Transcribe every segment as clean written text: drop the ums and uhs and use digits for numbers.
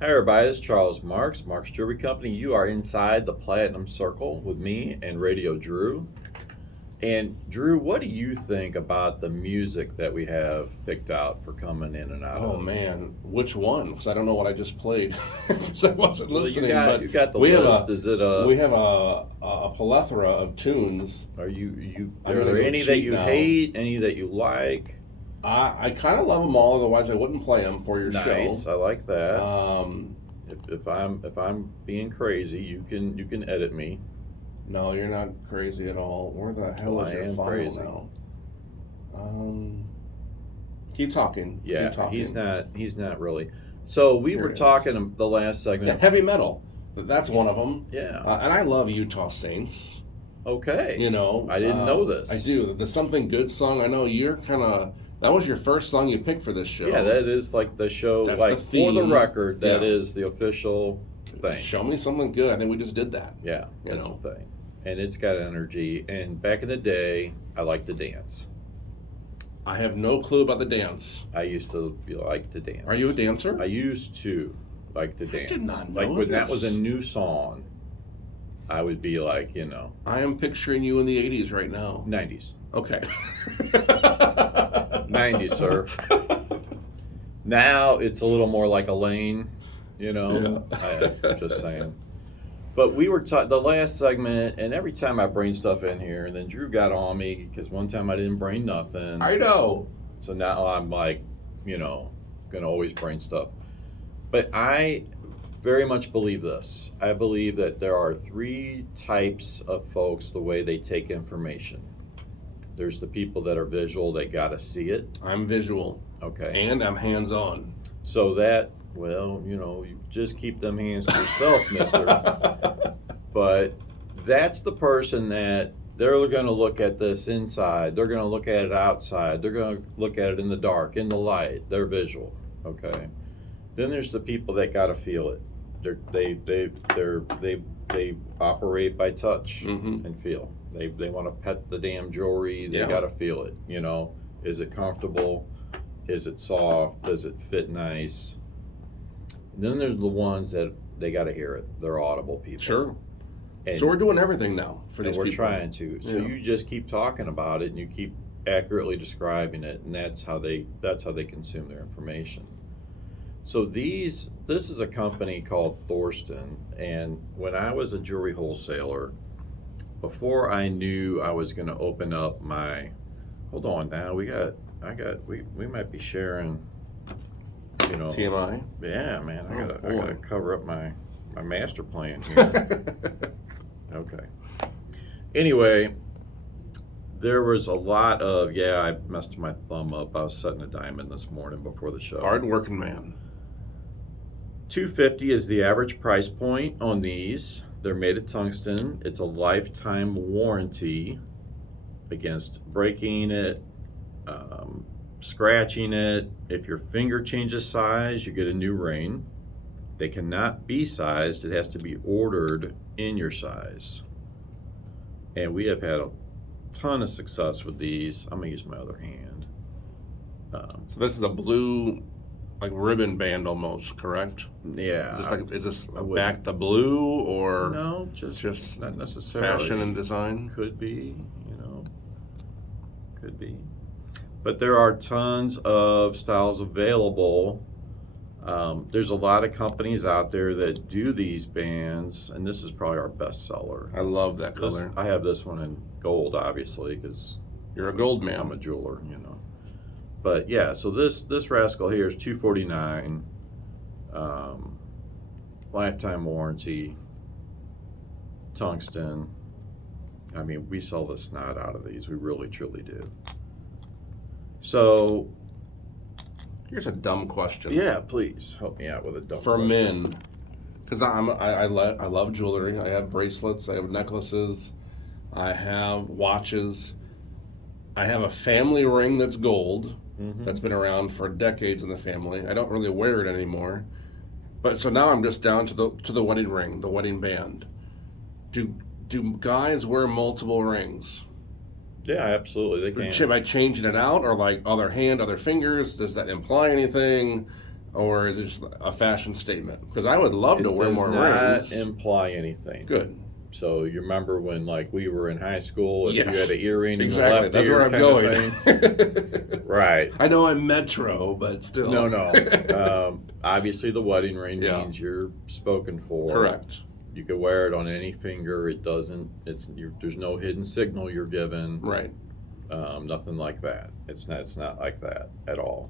Hi everybody, this is Charles Marks, Marks Jewelry Company. You are inside the Platinum Circle with me and Radio Drew. And Drew, what do you think about the music that we have picked out for coming in and out Oh of? man, which one? Because I don't know what I just played because I wasn't Well, you listening. got But you got the we have list. a Is it we have a plethora of tunes. I'm are gonna there go any that cheat you now. hate, any that you like? I kind of love them all. Otherwise, I wouldn't play them for your Nice, show. I like that. Um, If I'm being crazy, you can edit me. no, you're not crazy at all. Where the hell Well, is I your am file crazy. now? Keep talking. Keep Yeah, he's talking. not he's not really. So we Here were it is. talking the last Yeah, segment. heavy metal. That's one of them. Yeah. And I love Utah Saints. Okay. You know, I didn't know this. I do. The Something Good song. I know you're kind of. That was your first song you picked for this show. Yeah, that is like the show. That's Like the for the theme. record, that Yeah. is the official thing. Show me something good. I think we just did that. Yeah, You that's know. the thing. And it's got energy. And back in the day, I liked to dance. I have no clue about the dance. I used to like to dance. Are you a dancer? I used to like to dance. did not Like know when that was a this. new song, I would be like, I am picturing you in the 80s right now. 90s. Okay. 90s, sir. Now it's a little more like Elaine, I'm just saying. But we were the last segment, and every time I bring stuff in here, and then Drew got on me because one time I didn't bring nothing. I know. So now I'm like, gonna always bring stuff. But I very much believe this. I believe that there are three types of folks the way they take information. There's the people that are visual, they gotta see it. I'm visual. Okay. And I'm hands on. So that, well, you just keep them hands to yourself, mister. But that's the person that they're going to look at this inside. They're going to look at it outside. They're going to look at it in the dark, in the light. They're visual. Okay. Then there's the people that got to feel it. They operate by touch Mm-hmm. and feel. They want to pet the damn jewelry. They Yeah. got to feel it. Is it comfortable? Is it soft? Does it fit nice? Then there's the ones that they got to hear it. They're audible people. Sure. And, So we're doing everything now for and these we're people. trying to. So Yeah. you just keep talking about it, and you keep accurately describing it, and that's how they consume their information. So this is a company called Thorsten, and when I was a jewelry wholesaler, before I knew I was going to open up my, hold on now, we might be sharing, TMI. yeah, man, I Oh, gotta boy. cover up my master plan here. Okay. Anyway, there was a lot of, yeah, I messed my thumb up. I was setting a diamond this morning before the show. Hard working man. $250 is the average price point on these. They're made of tungsten. It's a lifetime warranty against breaking it, scratching it. If your finger changes size, you get a new ring. They cannot be sized. It has to be ordered in your size. And we have had a ton of success with these. I'm gonna use my other hand. So this is a blue, like ribbon band almost, correct? Yeah. Is this I wouldn't- back the blue or No, just not necessarily. fashion and design? Could be, could be. But there are tons of styles available. There's a lot of companies out there that do these bands, and this is probably our best seller. I love that This- color. I have this one in gold, obviously, because You're a gold I'm man. a jeweler, But yeah, so this rascal here is $249, lifetime warranty, tungsten. I mean, we sell the snot out of these. We really, truly do. So Here's a dumb question. yeah, please help me out with a dumb For question. men, because I love jewelry. I have bracelets. I have necklaces. I have watches. I have a family ring that's gold. Mhm. That's been around for decades in the family. I don't really wear it anymore. But so now I'm just down to the wedding ring, the wedding band. Do guys wear multiple rings? Yeah, absolutely, they can. By changing it out, or like other hand, other fingers? Does that imply anything? or is it just a fashion statement? Because I would love to wear more It does rings. not imply anything. Good. So you remember when like we were in high school and you Yes. had an earring in the Exactly. left That's ear where I'm kind of going. thing? Right. I know I'm Metro, but still. No. Obviously, the wedding ring Yeah. means you're spoken for. Correct. You could wear it on any finger. It doesn't. There's no hidden signal you're given. Right. Nothing like that. It's not like that at all.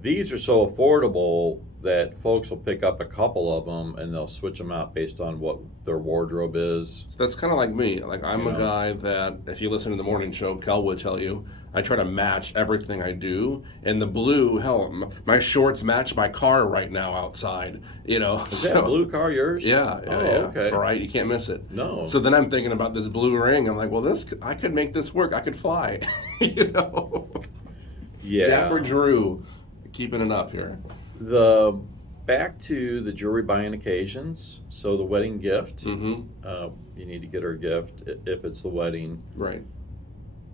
These are so affordable that folks will pick up a couple of them and they'll switch them out based on what their wardrobe is. So that's kind of like me. Like I'm You a know? guy that, if you listen to the morning show, Kel would tell you, I try to match everything I do. And the blue, hell, my shorts match my car right now outside. You know. Is that a blue car yours? Yeah. Oh, Yeah. okay. All right, you can't miss it. No. So then I'm thinking about this blue ring. I'm like, well, I could make this work. I could fly. You know. Yeah. Dapper Drew, keeping it up here. Back to the jewelry buying occasions. So the wedding gift. Mm-hmm. You need to get her a gift if it's the wedding. Right.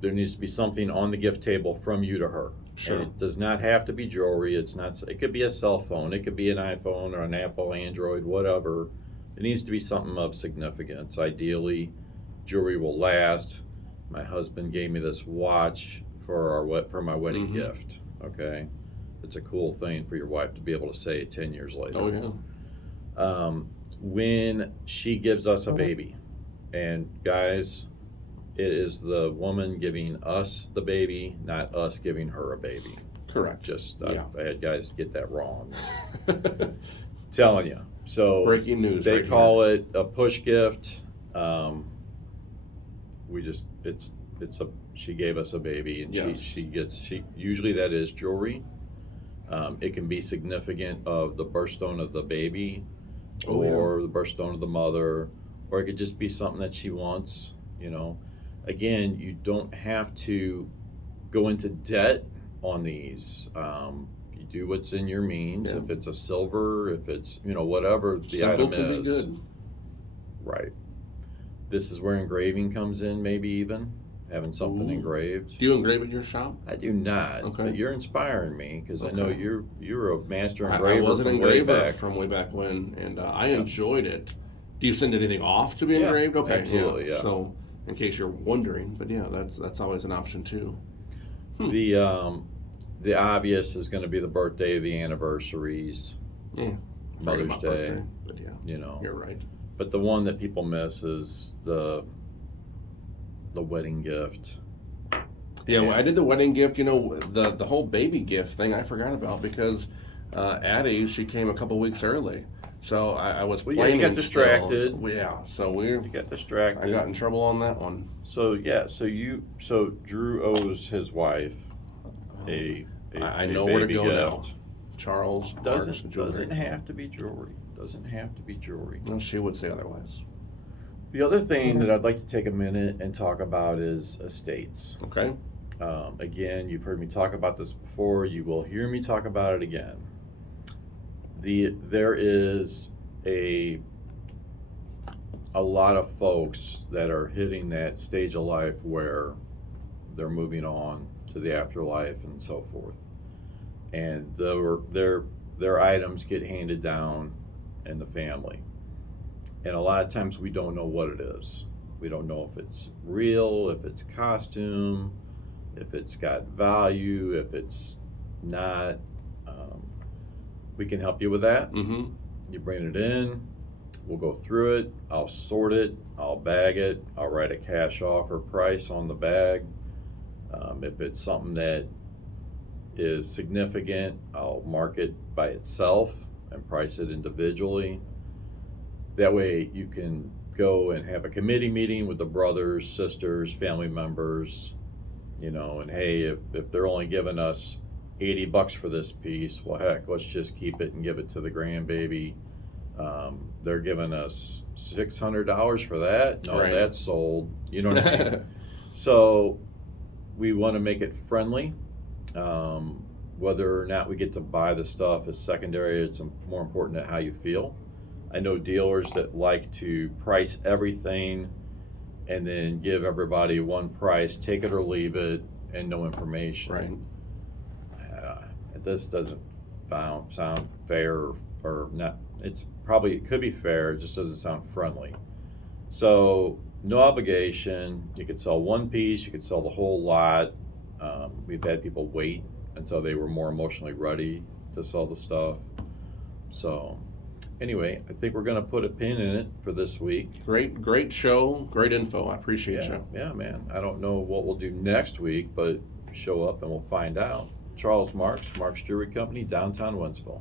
There needs to be something on the gift table from you to her. Sure. And it does not have to be jewelry. It's not. It could be a cell phone. It could be an iPhone or an Apple, Android, whatever. It needs to be something of significance. Ideally, jewelry will last. My husband gave me this watch for my wedding Mhm. gift. Okay, it's a cool thing for your wife to be able to say 10 years later. Oh yeah. When she gives us a baby, and guys, it is the woman giving us the baby, not us giving her a baby. Correct. Yeah. I had guys get that wrong. Telling you. So Breaking news. they right call it a push gift. She gave us a baby, and Yes. she usually that is jewelry. It can be significant of the birthstone of the baby, Oh, yeah. or the birthstone of the mother, or it could just be something that she wants. Again, you don't have to go into debt on these. You do what's in your means. Yeah. If it's a silver, if it's whatever the Simple item can is. be good. Right. This is where engraving comes in, maybe even having something Ooh. engraved. Do you engrave at your shop? I do not, Okay. but you're inspiring me because I know Okay. you're a master I engraver was an from way engraver back. from way back when, and I Yeah. enjoyed it. Do you send anything off to be Yeah, engraved? Okay, absolutely, yeah. So, in case you're wondering, but yeah, that's always an option too. The obvious is going to be the birthday, the anniversaries, Yeah. Mother's Forgot about Day. birthday, but yeah, you're right. But the one that people miss is the wedding gift. Yeah, Yeah. well, I did the wedding gift. The whole baby gift thing I forgot about because Addie, she came a couple weeks early, so I was Well, yeah, you got planning still. distracted. Well, yeah, so You got distracted. I got in trouble on that one. So Drew owes his wife a I a know where to baby go now. gift. Charles Doesn't Jewelry. have to be jewelry. Doesn't have to be jewelry. No, she would say otherwise. The other thing that I'd like to take a minute and talk about is estates. Okay. Again, you've heard me talk about this before. You will hear me talk about it again. There is a lot of folks that are hitting that stage of life where they're moving on to the afterlife and so forth, and their items get handed down in the family, and a lot of times we don't know what it is. We don't know if it's real, if it's costume, if it's got value, if it's not. We can help you with that. Mm-hmm. You bring it in, we'll go through it, I'll sort it, I'll bag it, I'll write a cash offer price on the bag. If it's something that is significant, I'll mark it by itself and price it individually. That way you can go and have a committee meeting with the brothers, sisters, family members, and hey, if they're only giving us $80 for this piece, well, heck, let's just keep it and give it to the grandbaby. They're giving us $600 for that. No, Right. that's sold. You know what I mean? So we want to make it friendly. Whether or not we get to buy the stuff is secondary. It's more important to how you feel. I know dealers that like to price everything and then give everybody one price, take it or leave it, and no information. Right. This doesn't. sound fair or not. It could be fair, it just doesn't sound friendly. So no obligation. You could sell one piece, you could sell the whole lot. We've had people wait until they were more emotionally ready to sell the stuff. So anyway, I think we're gonna put a pin in it for this week. Great show, great info. I appreciate Yeah, you. yeah, man. I don't know what we'll do next week, but show up and we'll find out. Charles Marks, Marks Jewelry Company, downtown Wentzville.